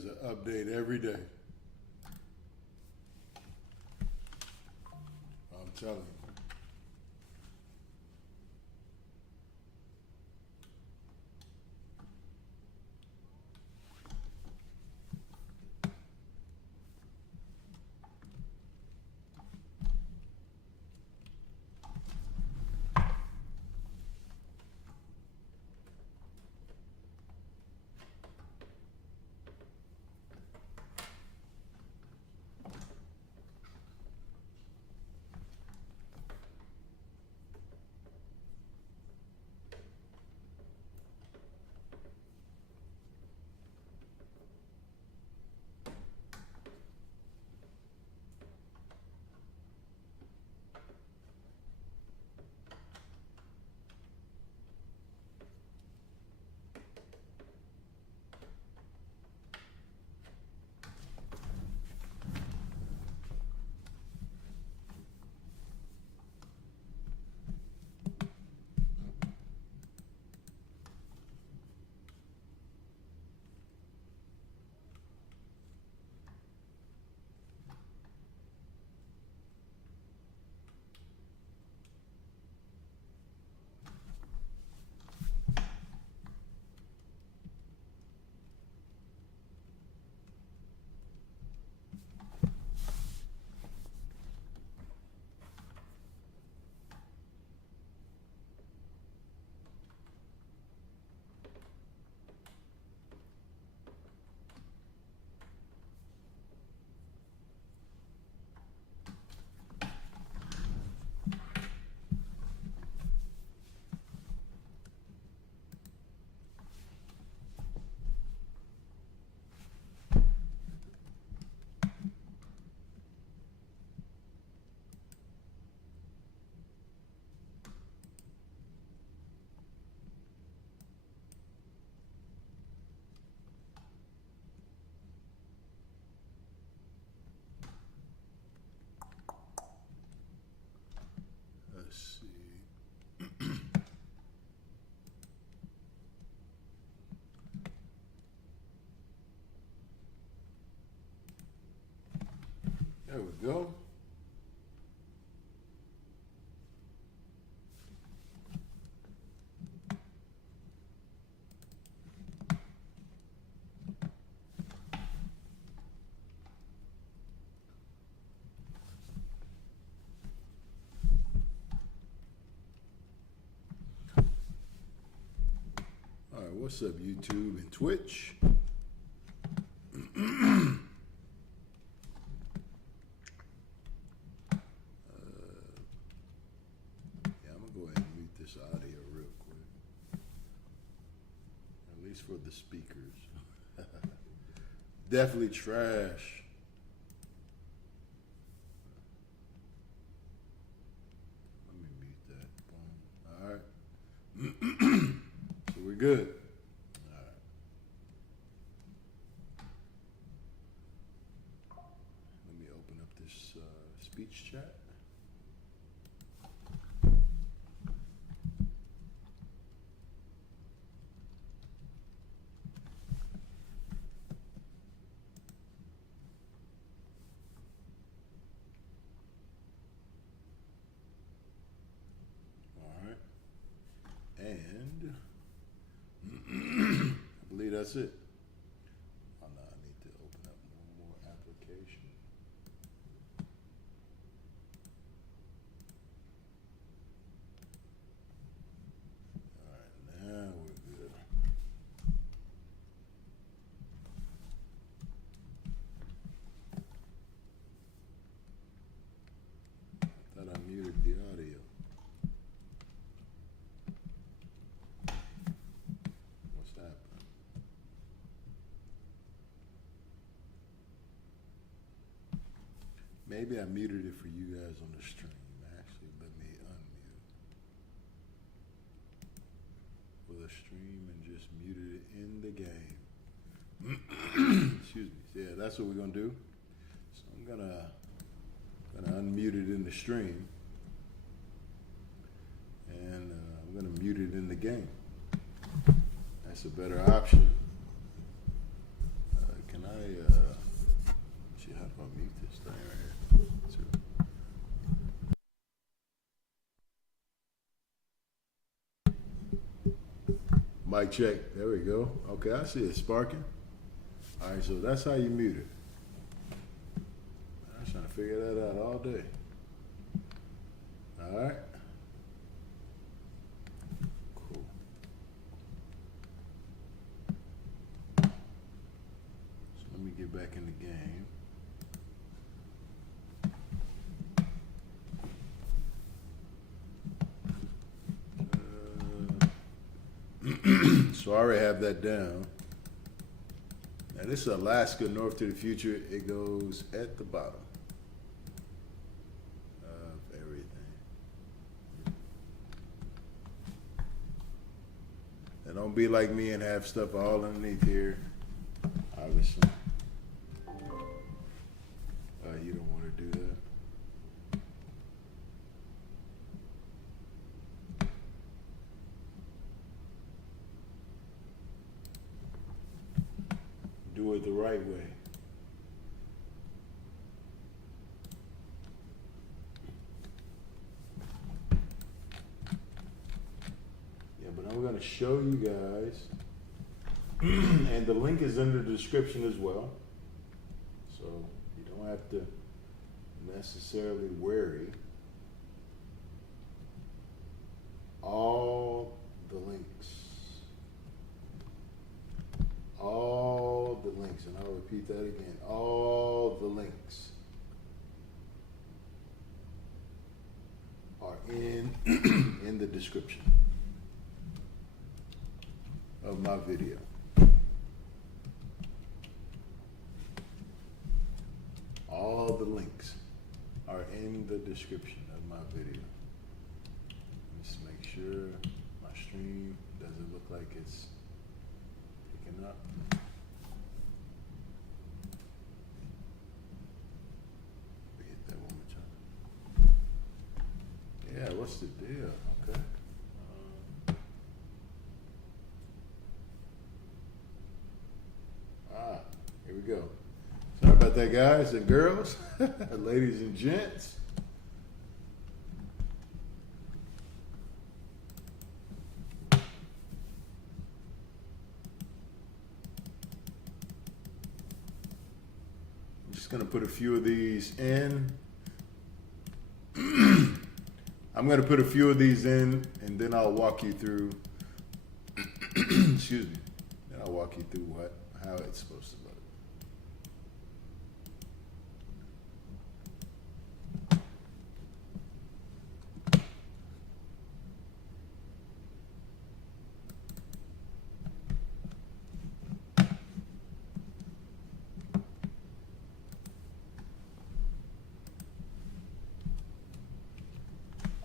is an update every day. I'm telling you. Let's see. There we go. All right, what's up, YouTube and Twitch? Audio real quick, at least for the speakers. Definitely trash. Let me mute that. Boom. All right. So we're good. All right. Let me open up this speech chat. And I believe that's it. Oh no, I need to open up one more application. All right, now we're good. I thought I muted the audio. Maybe I muted it for you guys on the stream. Actually, let me unmute for the stream and just muted it in the game. Excuse me. So yeah, that's what we're gonna do. So I'm gonna unmute it in the stream, and I'm gonna mute it in the game. That's a better option. Can I Mic check. There we go. Okay, I see it sparking. All right, so that's how you mute it. I was trying to figure that out all day. All right. Cool. So let me get back in the game. So I already have that down. Now this is Alaska North to the Future. It goes at the bottom of everything. And don't be like me and have stuff all underneath here, obviously. You don't want to do that. Do it the right way. Yeah, but I'm going to show you guys, and the link is in the description as well, so you don't have to necessarily worry. All the links. All the links, and I'll repeat that again. All the links are in in the description of my video. All the links are in the description of my video. Just make sure my stream doesn't look like it's picking up. Hit that one more time. Yeah, what's the deal? Okay. Here we go. Sorry about that, guys and girls, ladies and gents. Going to put a few of these in. I'm going to put a few of these in, and then I'll walk you through. Excuse me. Then I'll walk you through how it's supposed to look.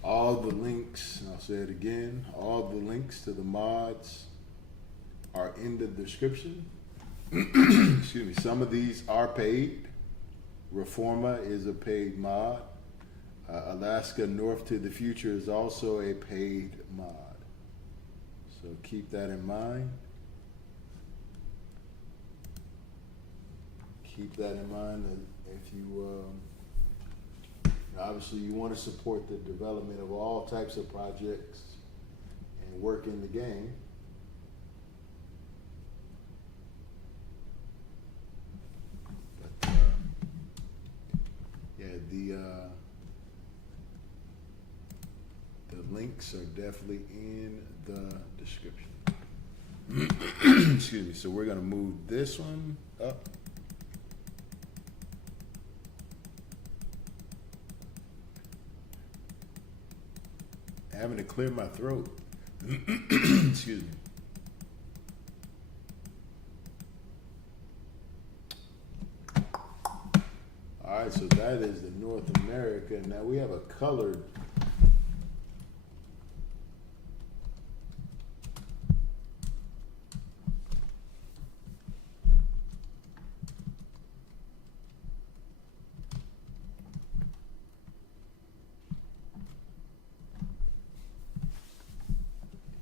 All the links, and I'll say it again, all the links to the mods are in the description. Excuse me, some of these are paid. Reforma is a paid mod. Alaska North to the Future is also a paid mod. So keep that in mind. Keep that in mind if you obviously, you want to support the development of all types of projects and work in the game. But yeah, the links are definitely in the description. Excuse me. So we're going to move this one up. Having to clear my throat. Excuse me. All right, so that is the North America. Now we have a colored.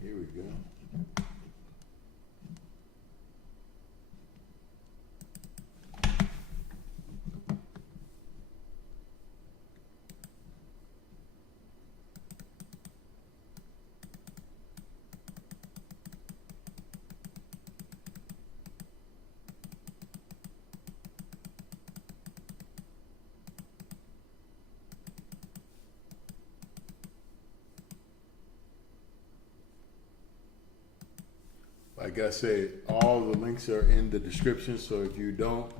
Here we go. Like I said, all the links are in the description, so if you don't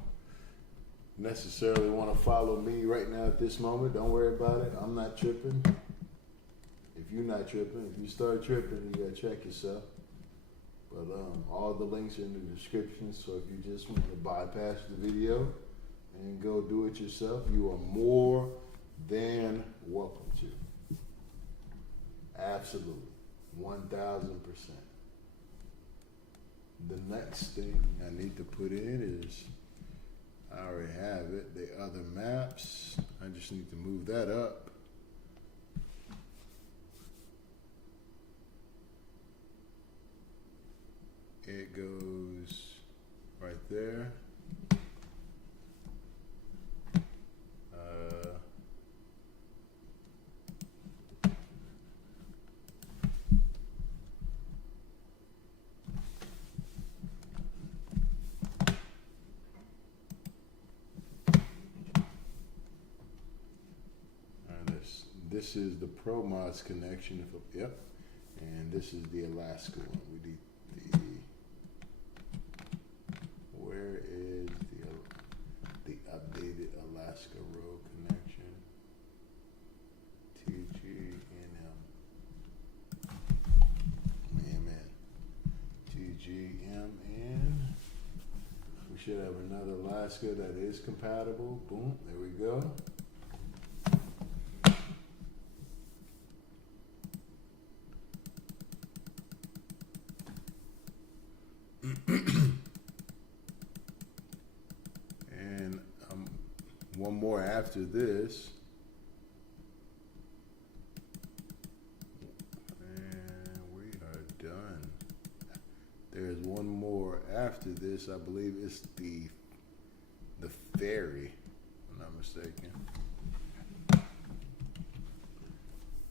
necessarily want to follow me right now at this moment, don't worry about it. I'm not tripping. If you're not tripping, if you start tripping, you gotta check yourself. But all the links are in the description, so if you just want to bypass the video and go do it yourself, you are more than welcome to. Absolutely, 1,000%. The next thing I need to put in is, I already have it, the other maps. I just need to move that up. It goes right there. This is the ProMods connection. Yep. And this is the Alaska one. We need the, where is the updated Alaska road connection? TGMN. TGMN. We should have another Alaska that is compatible. Boom, there we go. And one more after this, and we are done. There's one more after this. I believe it's the Ferry, if I'm not mistaken.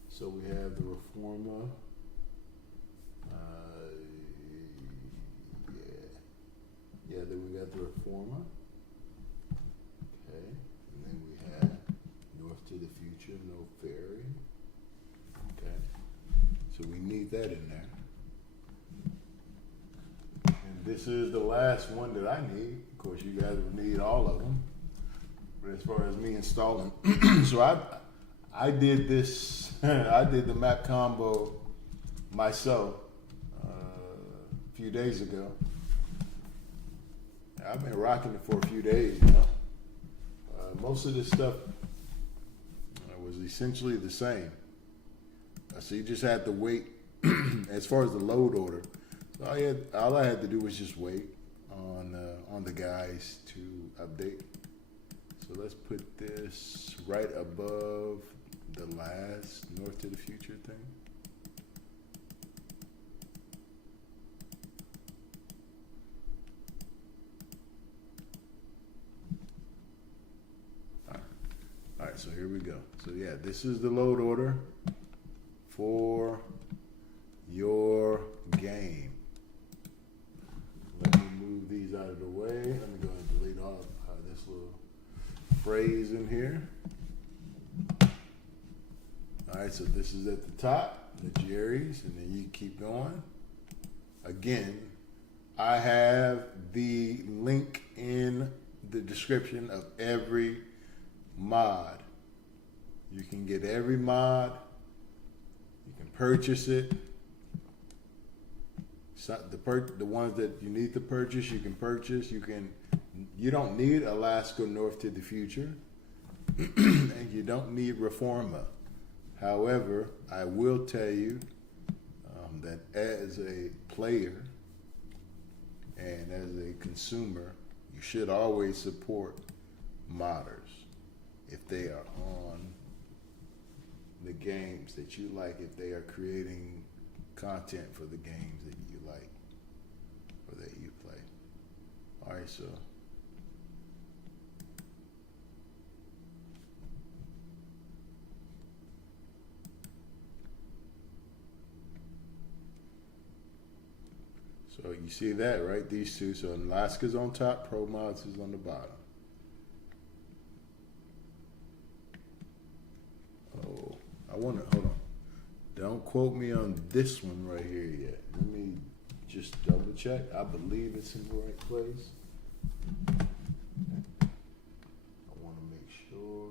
So we have the Reforma. Yeah, then we got the Reforma. Okay, and then we have North to the Future, no Ferry. Okay, so we need that in there. And this is the last one that I need. Of course, you guys will need all of them. But as far as me installing, so I did this. I did the map combo myself a few days ago. I've been rocking it for a few days, you know. Most of this stuff was essentially the same. So you just had to wait as far as the load order. So all I had to do was just wait on the guys to update. So let's put this right above the last North to the Future thing. All right, so here we go. So yeah, this is the load order for your game. Let me move these out of the way. Let me go ahead and delete all this little phrase in here. All right, so this is at the top, the Jerry's, and then you keep going. Again, I have the link in the description of every mod. You can get every mod. You can purchase it. So the ones that you need to purchase, you can purchase. You don't need Alaska North to the Future, and you don't need Reforma. However, I will tell you that as a player and as a consumer, you should always support modders if they are on the games that you like, if they are creating content for the games that you like or that you play. All right, so you see that, right? These two. So Alaska's on top, ProMods is on the bottom. Oh, hold on. Don't quote me on this one right here yet. Let me just double check. I believe it's in the right place. I want to make sure.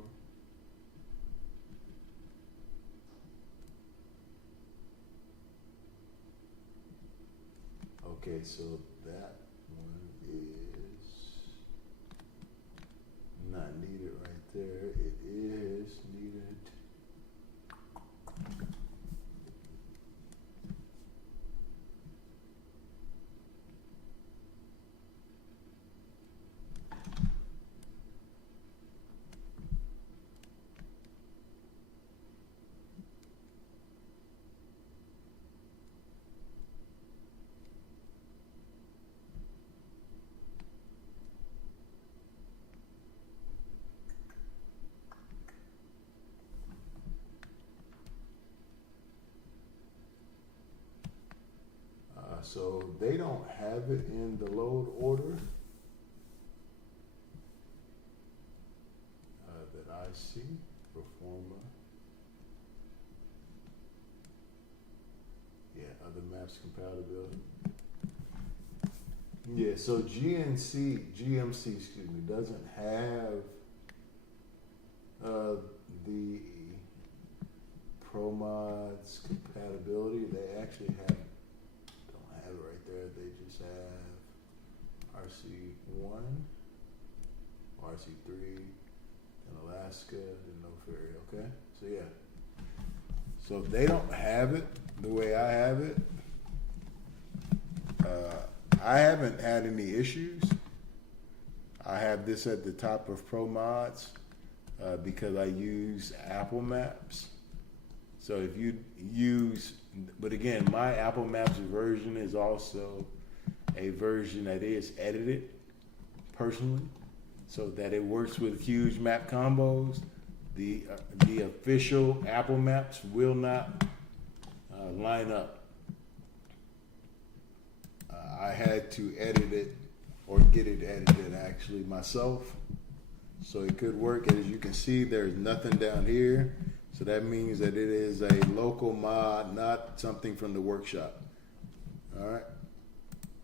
Okay, so that one is not needed right there. It is needed. So they don't have it in the load order that I see. Reforma. Yeah, OtherMaps compatibility. Yeah, so GMC, excuse me, doesn't have the ProMods compatibility. They actually have it right there. They just have RC1, RC3, and Alaska, and no Ferry. Okay, so yeah. So they don't have it the way I have it. I haven't had any issues. I have this at the top of ProMods because I use Apple Maps. So if you use, but again, my Apple Maps version is also a version that is edited personally, so that it works with huge map combos. The official Apple Maps will not line up. I had to edit it or get it edited actually myself, so it could work. As you can see, there's nothing down here. So that means that it is a local mod, not something from the workshop. All right.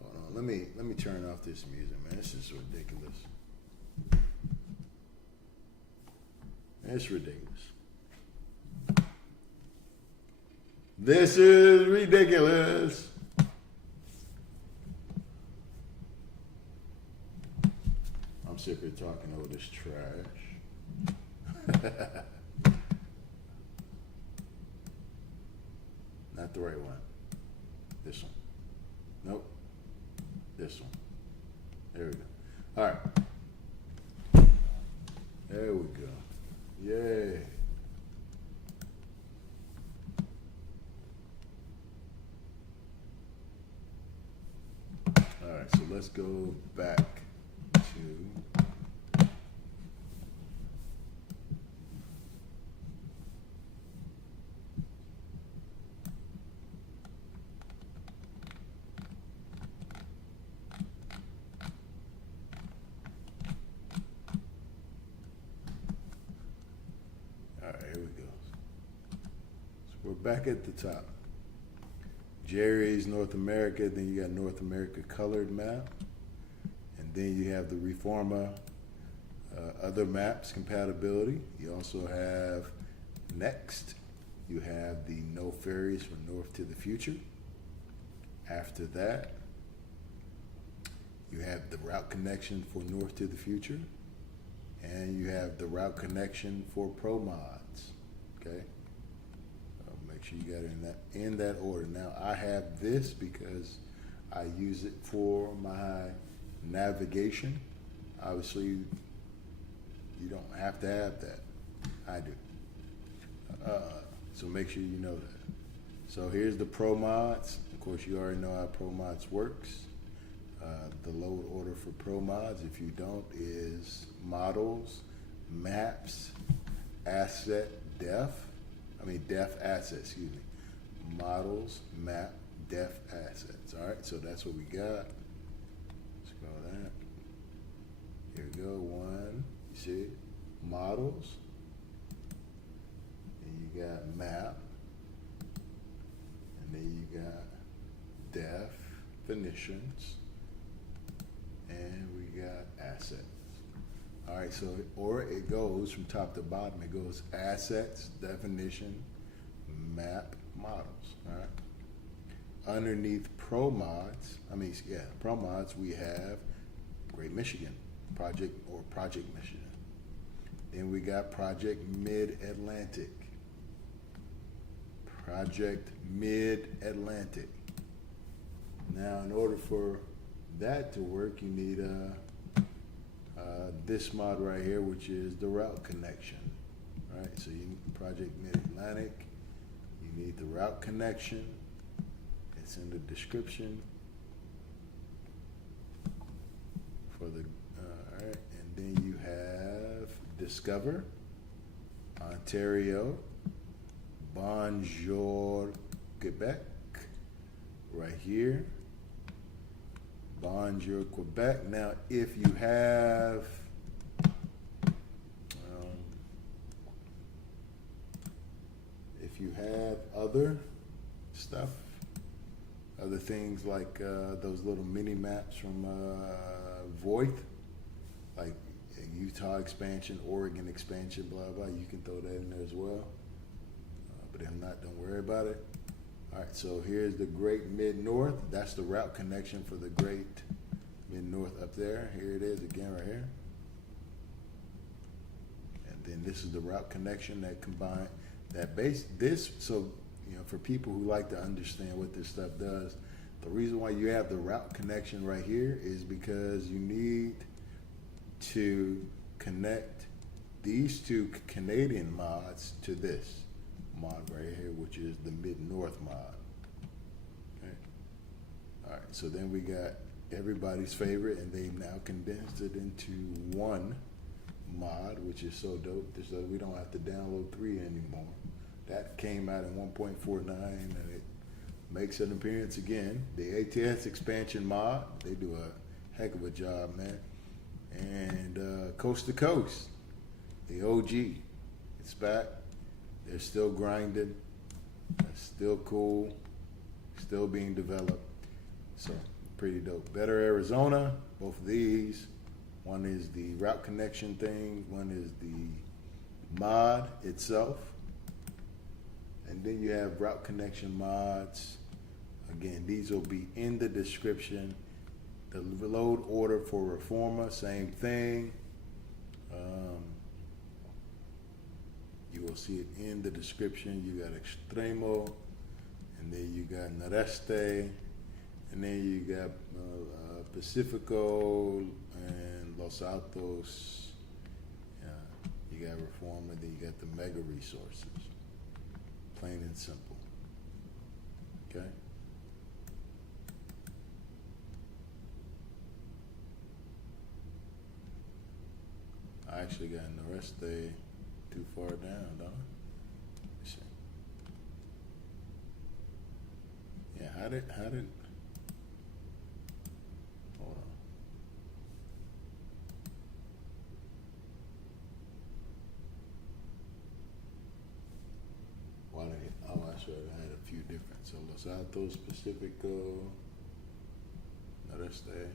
Hold on. Let me turn off this music, man. This is ridiculous. It's ridiculous. This is ridiculous. I'm sick of talking over this trash. Not the right one. This one. Nope. This one. There we go. All right. There we go. Yay. All right, so let's go back to back at the top. Jerry's North America, then you got North America colored map, and then you have the Reforma OtherMaps compatibility. You also have next, you have the no ferries from North to the Future. After that, you have the route connection for North to the Future, and you have the route connection for ProMods. Okay. Make sure you got it in that order. Now I have this because I use it for my navigation. Obviously, you don't have to have that. I do. So make sure you know that. So here's the ProMods. Of course, you already know how ProMods works. The load order for ProMods, if you don't, is models, maps, asset, def assets, excuse me. Models, map, def assets. All right, so that's what we got. Scroll that. Here we go. One, you see it? Models. And you got map. And then you got def definitions, and we got assets. All right, so, or it goes from top to bottom. It goes assets, definition, map, models, all right? Underneath ProMods, ProMods, we have Great Michigan, Project Michigan. Then we got Project Mid-Atlantic. Project Mid-Atlantic. Now, in order for that to work, you need this mod right here, which is the route connection. All right, so you need Project Mid-Atlantic. You need the route connection. It's in the description for the, all right, and then you have Discover, Ontario, Bonjour Quebec, right here. Bonjour Quebec. Now, if you have other stuff, other things like those little mini maps from Voith, like Utah expansion, Oregon expansion, blah blah, you can throw that in there as well. But if not, don't worry about it. All right, so here's the Great Mid-North. That's the route connection for the Great Mid-North up there. Here it is again right here. And then this is the route connection that combine that base this. So, you know, for people who like to understand what this stuff does, the reason why you have the route connection right here is because you need to connect these two Canadian mods to this mod right here, which is the Mid-North mod. Okay. All right, so then we got everybody's favorite, and they've now condensed it into one mod, which is so dope, so we don't have to download 3 anymore. That came out in 1.49, and it makes an appearance again. The ATS expansion mod, they do a heck of a job, man. And Coast to Coast, the OG, it's back. They're still grinding. It's still cool. Still being developed. So pretty dope. Better Arizona, both of these. One is the route connection thing. One is the mod itself. And then you have route connection mods. Again, these will be in the description. The load order for Reforma, same thing. You will see it in the description. You got Extremo, and then you got Noreste, and then you got Pacifico and Los Altos. You got Reforma, then you got the mega resources. Plain and simple. Okay? I actually got Noreste too far down, don't I? Let's see. Yeah, how did, hold on. Why did it, oh, I swear I had a few different. So Los Altos, Pacifico, Noreste.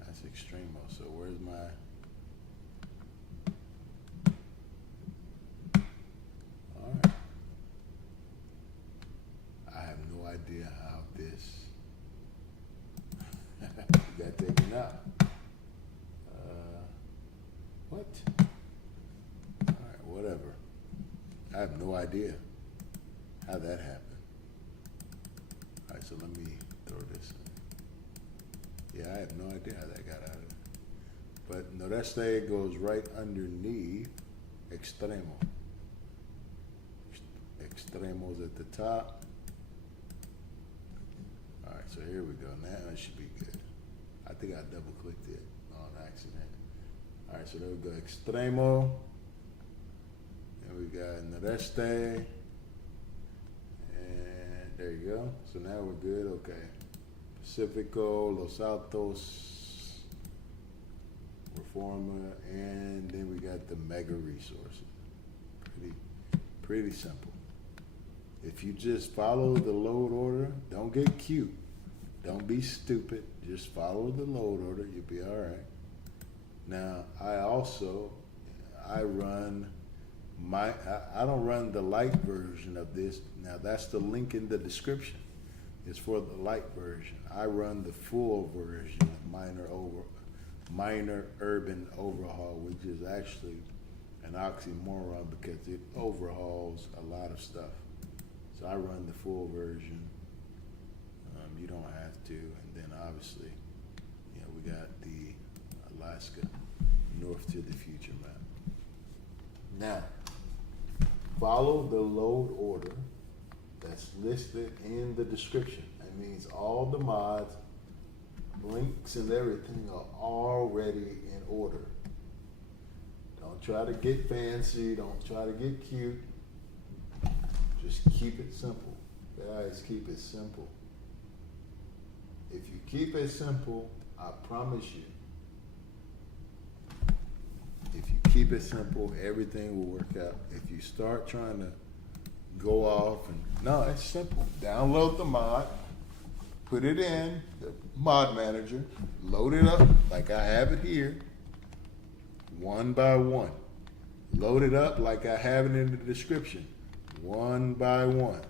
That's Extremo. So where's my? All right. I have no idea how this got taken out. What? All right, whatever. I have no idea how that happened. All right, so let me throw this in. Yeah, I have no idea how that got out of there. But Noreste goes right underneath Extremo. Extremo's at the top. All right, so here we go. Now it should be good. I think I double clicked it on accident. All right, so there we go. Extremo. And we got Noreste. And there you go. So now we're good. Okay. Pacifico, Los Altos, Reforma, and then we got the mega resources. Pretty simple. If you just follow the load order, don't get cute. Don't be stupid. Just follow the load order. You'll be all right. Now, I run I don't run the light version of this. Now, that's the link in the description. It's for the light version. I run the full version of minor urban overhaul, which is actually an oxymoron because it overhauls a lot of stuff. So I run the full version. You don't have to. And then obviously, you know, we got the Alaska North to the Future map. Now, follow the load order that's listed in the description. That means all the mods, links and everything are already in order. Don't try to get fancy, don't try to get cute. Just keep it simple. Guys, keep it simple. If you keep it simple, I promise you, if you keep it simple, everything will work out. If you start trying to go off and, no, it's simple. Download the mod, put it in the mod manager, load it up like I have it here, one by one. Load it up like I have it in the description, one by one.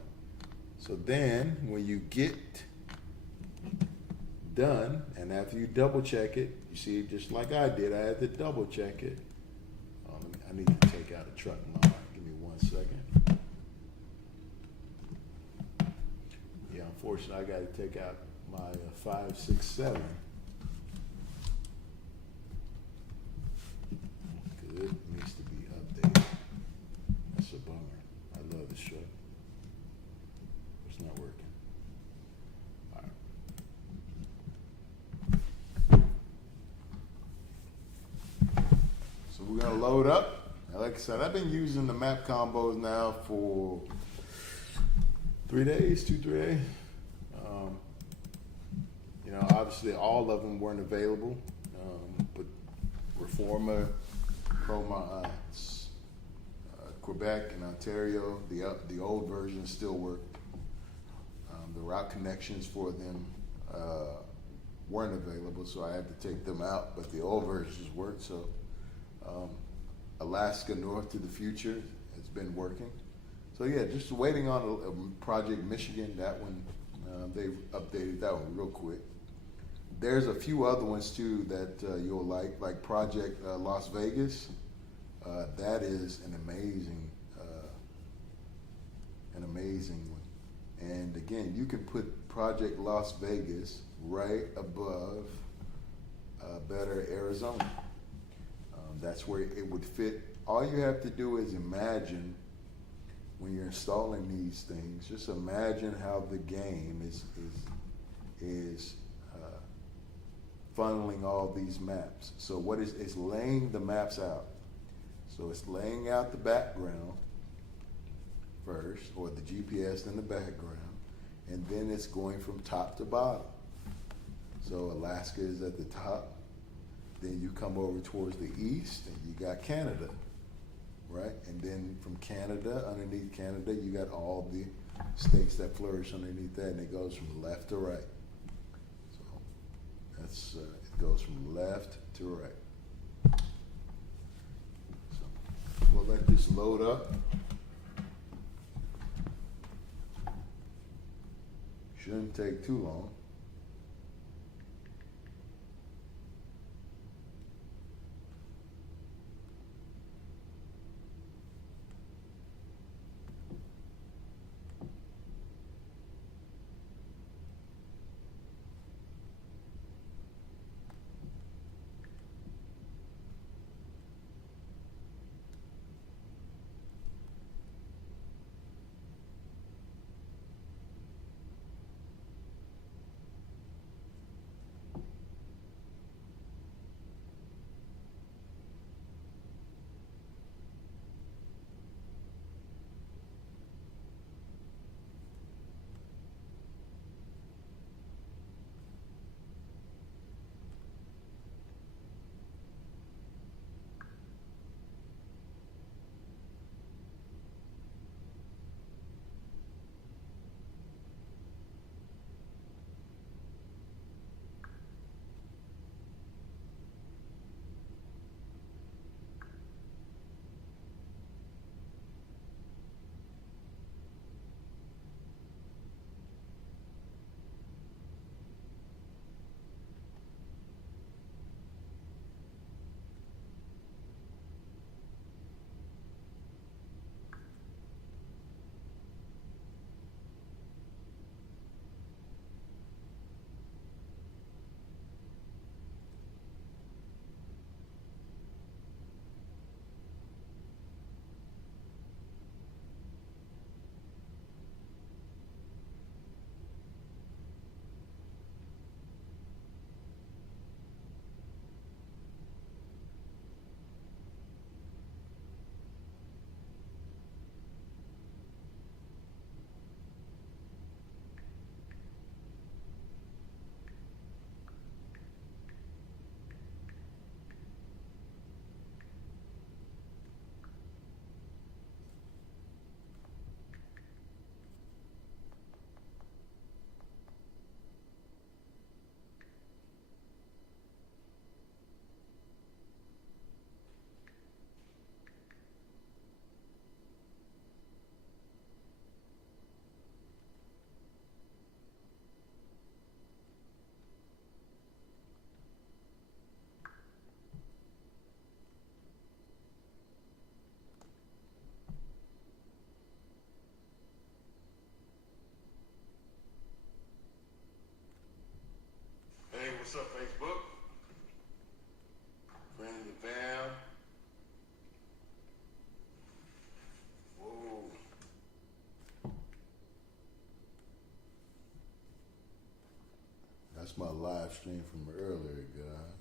So then when you get done, and after you double check it, you see, just like I did, I had to double check it. I need to take out a truck line. Give me 1 second. Yeah, unfortunately, I got to take out my 5, 6, 7. Because it needs to be updated. That's a bummer. I love this truck. It's not working. All right. So we're going to load up. Like I said, I've been using the map combos now for 3 days, 2, 3 days. You know, obviously all of them weren't available, but Reforma, ProMods, Quebec and Ontario, the old versions still work. The route connections for them weren't available, so I had to take them out, but the old versions worked. So Alaska North to the Future has been working. So yeah, just waiting on a Project Michigan. That one, they updated that one real quick. There's a few other ones too that you'll like Project Las Vegas. That is an amazing one. And again, you can put Project Las Vegas right above Better Arizona. That's where it would fit. All you have to do is imagine when you're installing these things. Just imagine how the game is funneling all these maps. So what it's laying the maps out. So it's laying out the background first, or the GPS in the background, and then it's going from top to bottom. So Alaska is at the top. Then you come over towards the east and you got Canada, right? And then from Canada, underneath Canada, you got all the states that flourish underneath that, and it goes from left to right. So that's, it goes from left to right. So we'll let this load up. Shouldn't take too long. That's my live stream from earlier, guys.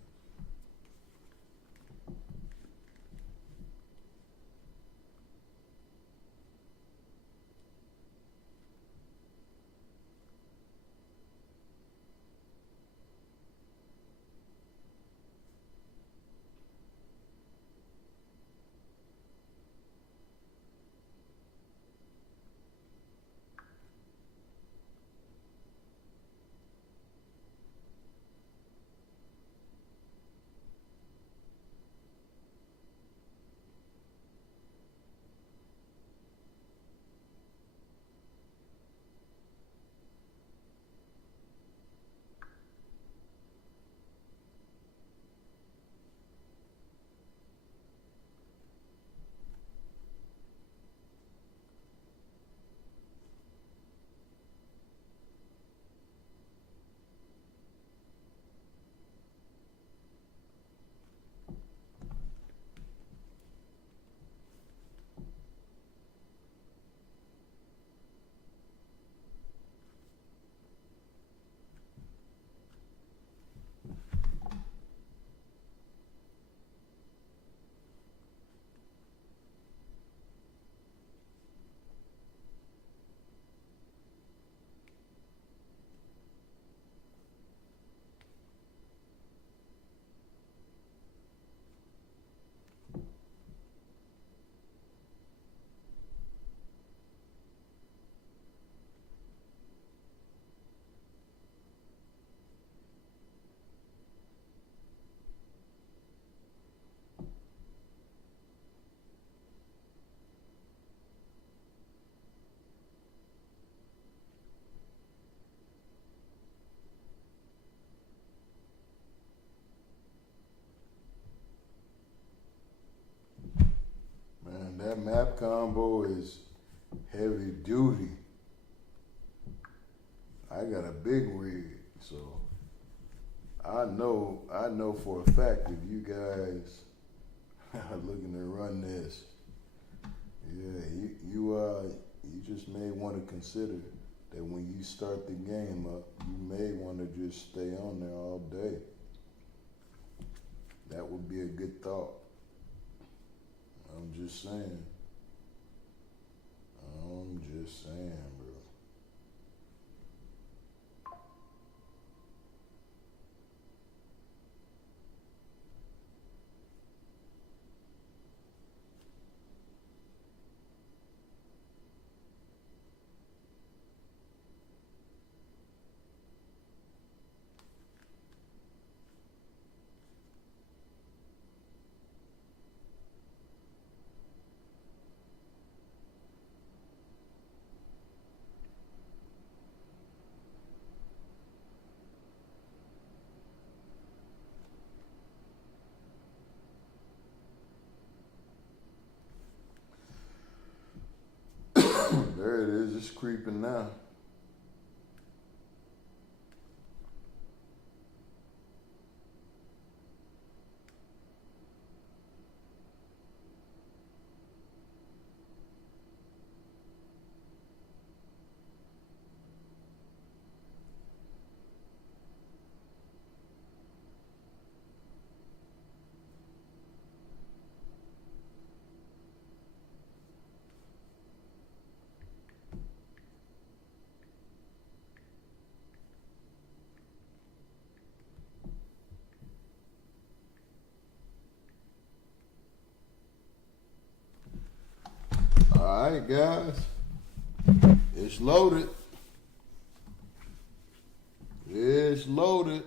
Man, that map combo is heavy duty. I got a big rig, so I know for a fact if you guys are looking to run this, yeah, you just may want to consider that when you start the game up, you may want to just stay on there all day. That would be a good thought. I'm just saying. Bro. There it is, it's creeping now. All right, guys, it's loaded. It's loaded.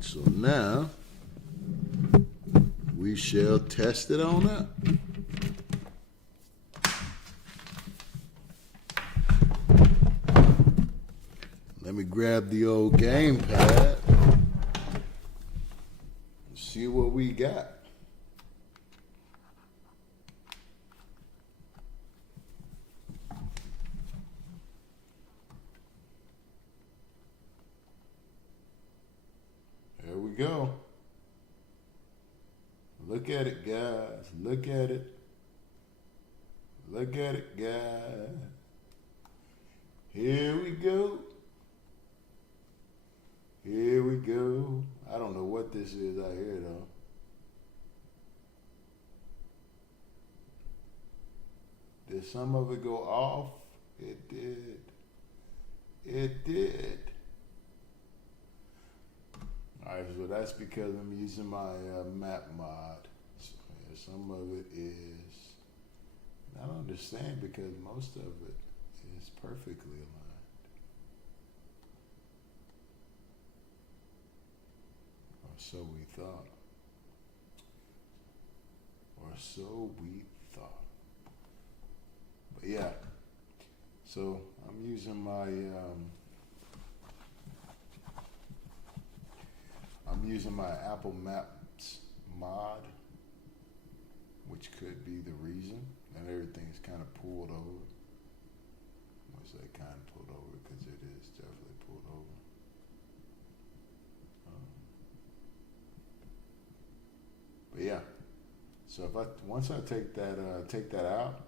So now we shall test it on up. Let me grab the old gamepad and see what we got. There we go. Look at it, guys. Look at it. Look at it, guys. Here we go. what this is out here though. Did some of it go off? It did. It did. Alright, so that's because I'm using my map mod. So, yeah, some of it is, I don't understand because most of it is perfectly aligned. Or so we thought. Or so we thought. But yeah, so I'm using my Apple Maps mod, which could be the reason that everything's kind of pulled over. I say kind of pulled over because it is definitely pulled over. But yeah, so if once I take that out,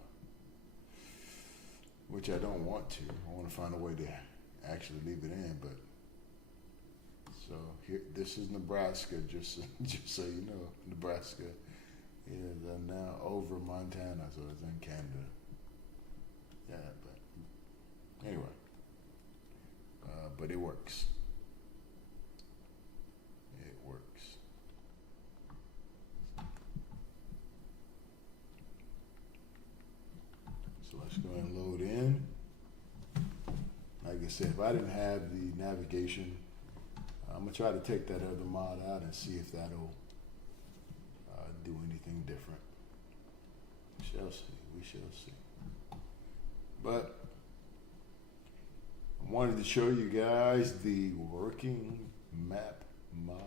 which I don't want to, I want to find a way to actually leave it in, but. So here, this is Nebraska, just so you know. Nebraska is now over Montana, so it's in Canada. Yeah, but anyway, but it works. It works. So let's go ahead and load in. Like I said, if I didn't have the navigation, I'm gonna try to take that other mod out and see if that'll do anything different. We shall see. We shall see. But I wanted to show you guys the working map mod.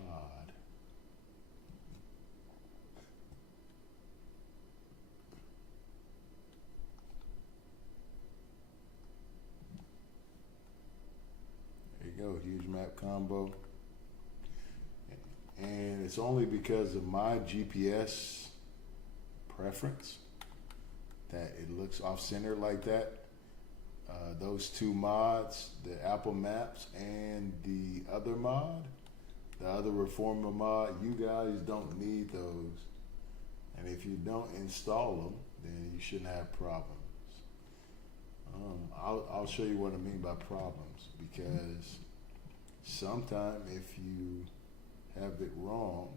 There you go, huge map combo. And it's only because of my GPS preference that it looks off-center like that. Those two mods, the Apple Maps and the other mod, the other Reforma mod, you guys don't need those. And if you don't install them, then you shouldn't have problems. I'll show you what I mean by problems, because sometimes if you have it wrong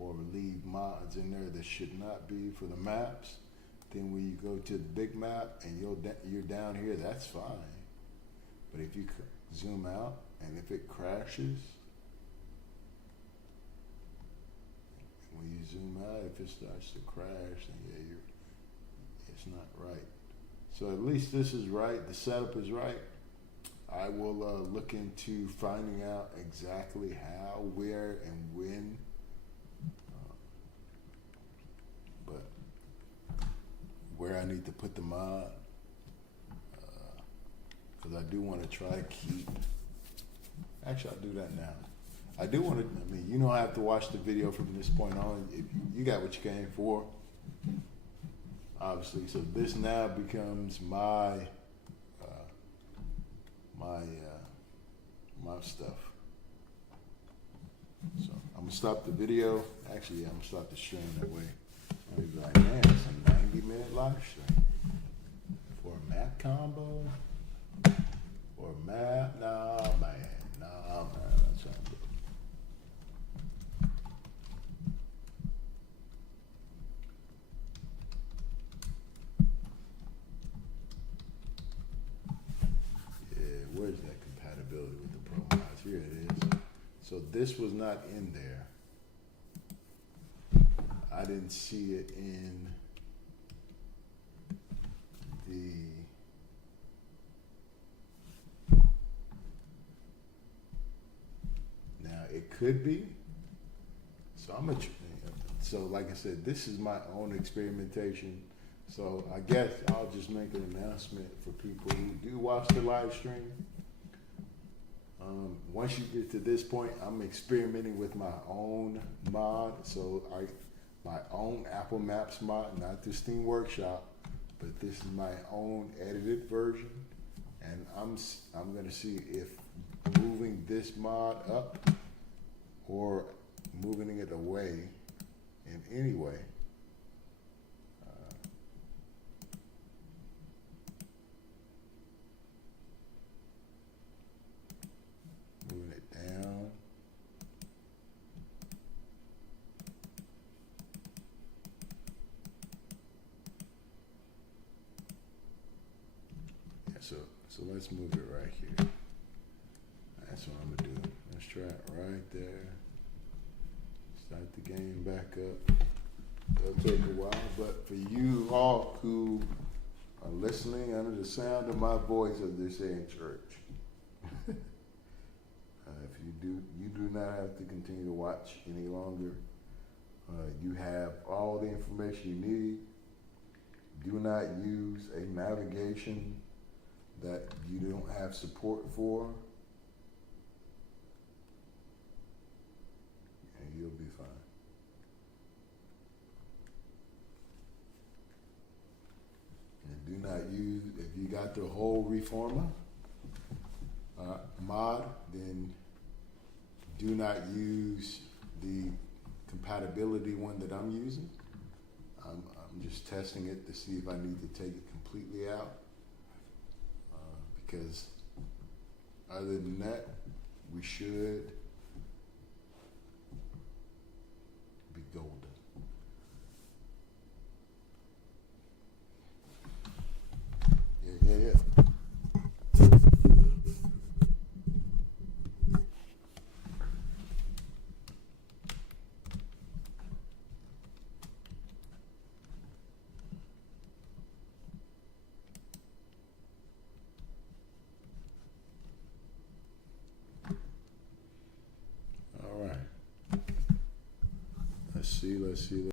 or leave mods in there that should not be for the maps, then when you go to the big map and you're down here, that's fine. But if you zoom out and if it crashes, when you zoom out, if it starts to crash, then yeah, it's not right. So at least this is right, the setup is right. I will look into finding out exactly how, where, and when. But where I need to put the mod, because I do want to try to keep. Actually, I'll do that now. I do want to. I mean, you don't have to watch the video from this point on. If you got what you came for, obviously. So this now becomes my stuff. So I'm gonna stop the video. Actually, yeah, I'm gonna stop the stream that way. I'll be like, man, it's a 90-minute live stream for a map combo or a map. Nah, man, that's not good. Where's that compatibility with the ProMods? Here it is. So this was not in there. I didn't see it in the now it could be. So so like I said, this is my own experimentation. So I guess I'll just make an announcement for people who do watch the live stream. Once you get to this point, I'm experimenting with my own mod. So my own Apple Maps mod, not the Steam Workshop, but this is my own edited version. And I'm gonna see if moving this mod up or moving it away in any way. Moving it down. Yeah, so let's move it right here. That's what I'm gonna do. Let's try it right there. Start the game back up. It'll take a while, but for you all who are listening under the sound of my voice, as they say in church, if you do not have to continue to watch any longer. You have all the information you need. Do not use a navigation that you don't have support for, and you'll be fine. And do not use, if you got the whole Reforma mod, then do not use the compatibility one that I'm using. I'm just testing it to see if I need to take it completely out. Because other than that, we should be golden. Yeah. All right. Let's see.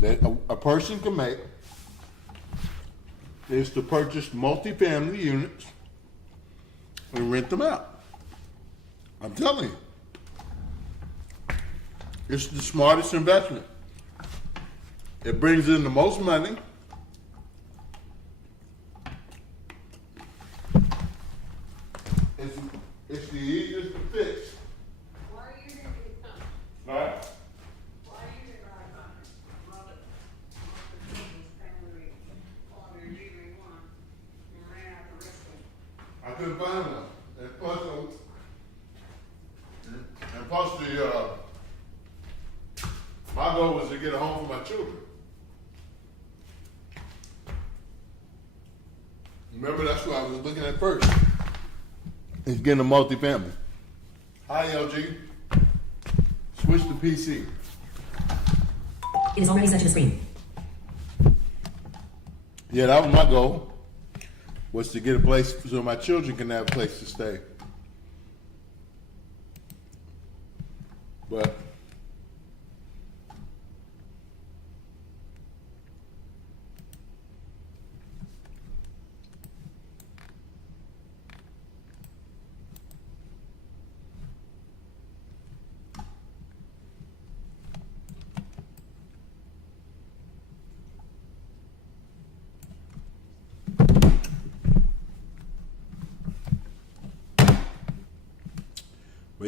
that a person can make is to purchase multifamily units and rent them out. I'm telling you. It's the smartest investment. It brings in the most money. It's the easiest to fix. Why are you here to come? All right? Why are you here to come? Mother, family, father, leaving one, and ran out the rest of them. I couldn't find one. And plus my goal was to get a home for my children. Remember, that's what I was looking at first. Is getting a multifamily. Hi, LG. Switch to PC. It is already set to the screen. Yeah, that was my goal. Was to get a place so my children can have a place to stay. But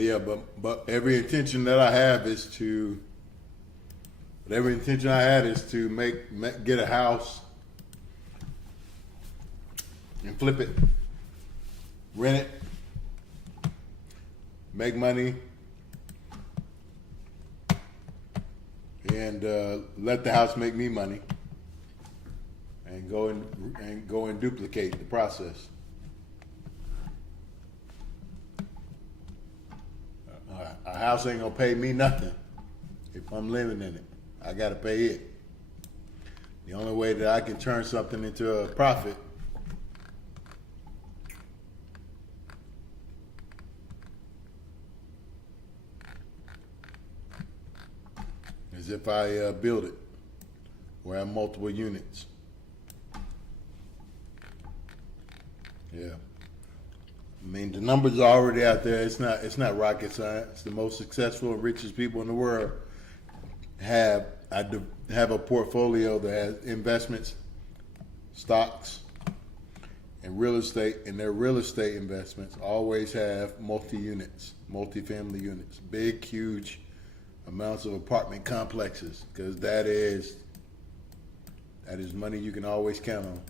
yeah, but every intention that I have is to. But every intention I had is to get a house and flip it, rent it, make money, and let the house make me money, and go and duplicate the process. A house ain't gonna pay me nothing if I'm living in it. I gotta pay it. The only way that I can turn something into a profit is if I build it where I have multiple units. Yeah. I mean, the numbers are already out there. It's not rocket science. The most successful and richest people in the world have a portfolio that has investments, stocks, and real estate. And their real estate investments always have multi-family units, big, huge amounts of apartment complexes, because that is money you can always count on.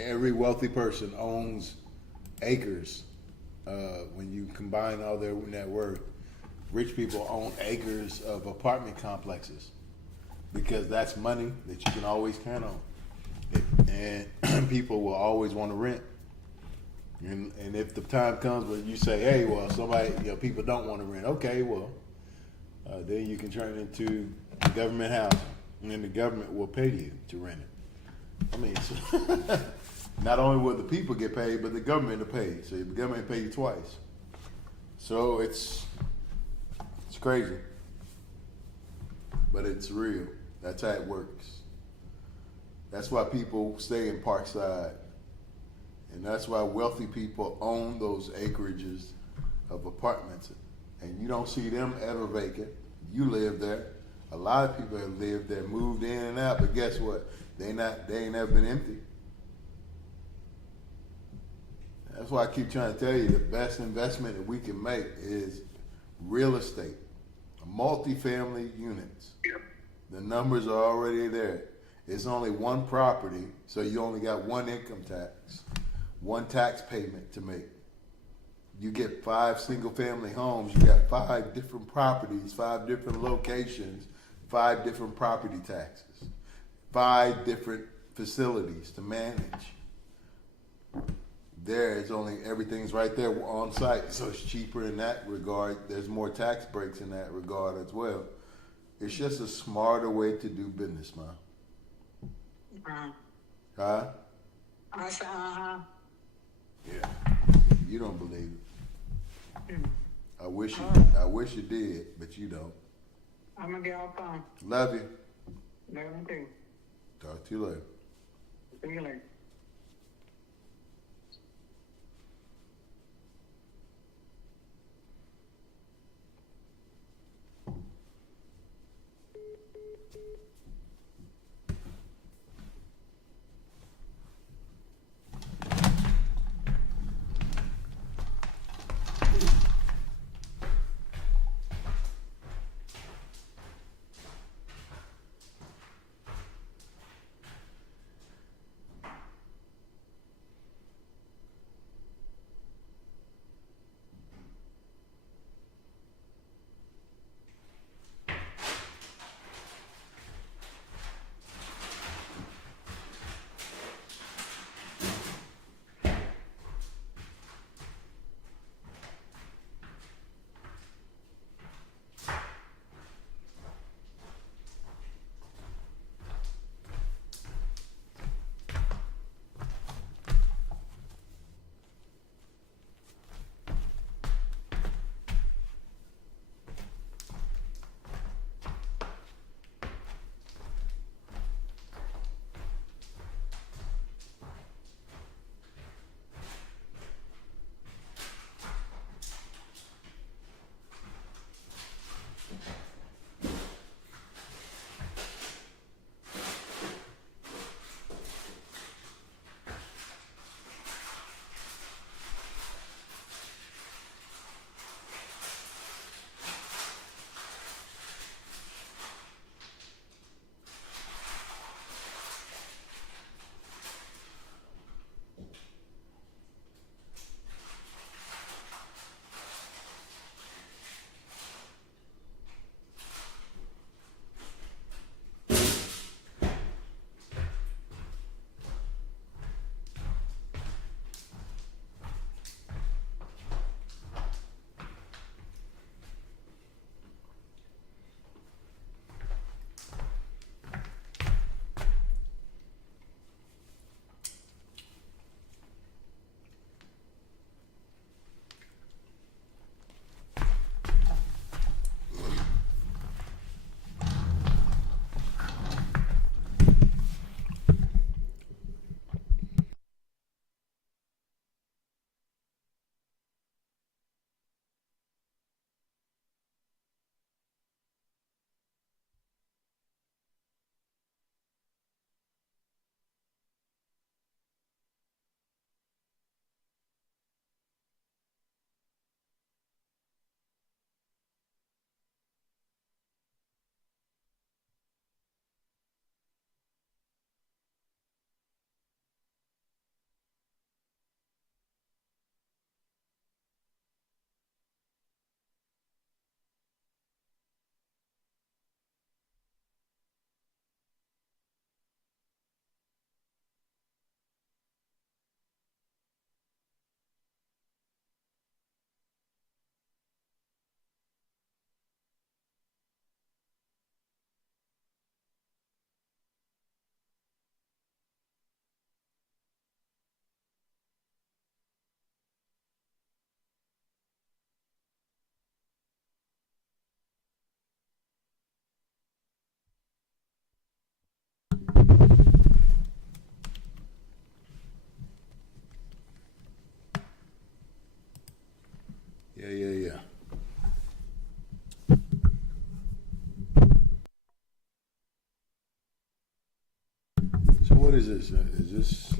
Every wealthy person owns acres. When you combine all their net worth, rich people own acres of apartment complexes because that's money that you can always count on. And people will always want to rent. And if the time comes when you say, hey, well, people don't want to rent. Okay, well, then you can turn it into government housing, and then the government will pay you to rent it. I mean, so not only will the people get paid, but the government will pay. So the government will pay you twice. So it's crazy, but it's real. That's how it works. That's why people stay in Parkside, and that's why wealthy people own those acreages of apartments, and you don't see them ever vacant. You live there. A lot of people have lived there, moved in and out, but guess what? They ain't never been empty. That's why I keep trying to tell you the best investment that we can make is real estate, multifamily units. The numbers are already there. It's only one property, so you only got one income tax, one tax payment to make. You get 5 single-family homes. You got 5 different properties, 5 different locations, 5 different property taxes. 5 different facilities to manage. Everything's right there on site, so it's cheaper in that regard. There's more tax breaks in that regard as well. It's just a smarter way to do business, man. Huh? I said, Yeah. You don't believe it. I wish you did, but you don't. I'm gonna get off phone. Love you. Love you too. Talk to you later. See you later. Yeah. So what is this? Is this?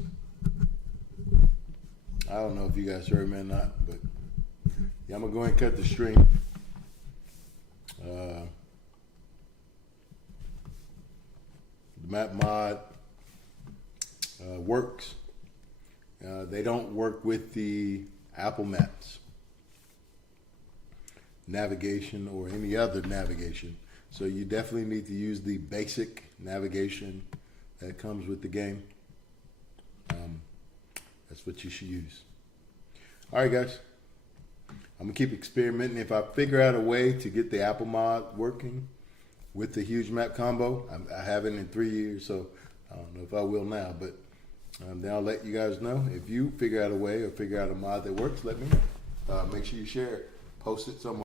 I don't know if you guys heard me or not, but yeah, I'm gonna go ahead and cut the string. The map mod works. They don't work with the Apple Maps navigation or any other navigation. So you definitely need to use the basic navigation that comes with the game. That's what you should use. All right, guys. I'm gonna keep experimenting. If I figure out a way to get the Apple mod working with the huge map combo, I haven't in 3 years, so I don't know if I will now, but then I'll let you guys know. If you figure out a way or figure out a mod that works, let me know. Make sure you share it. post it somewhere.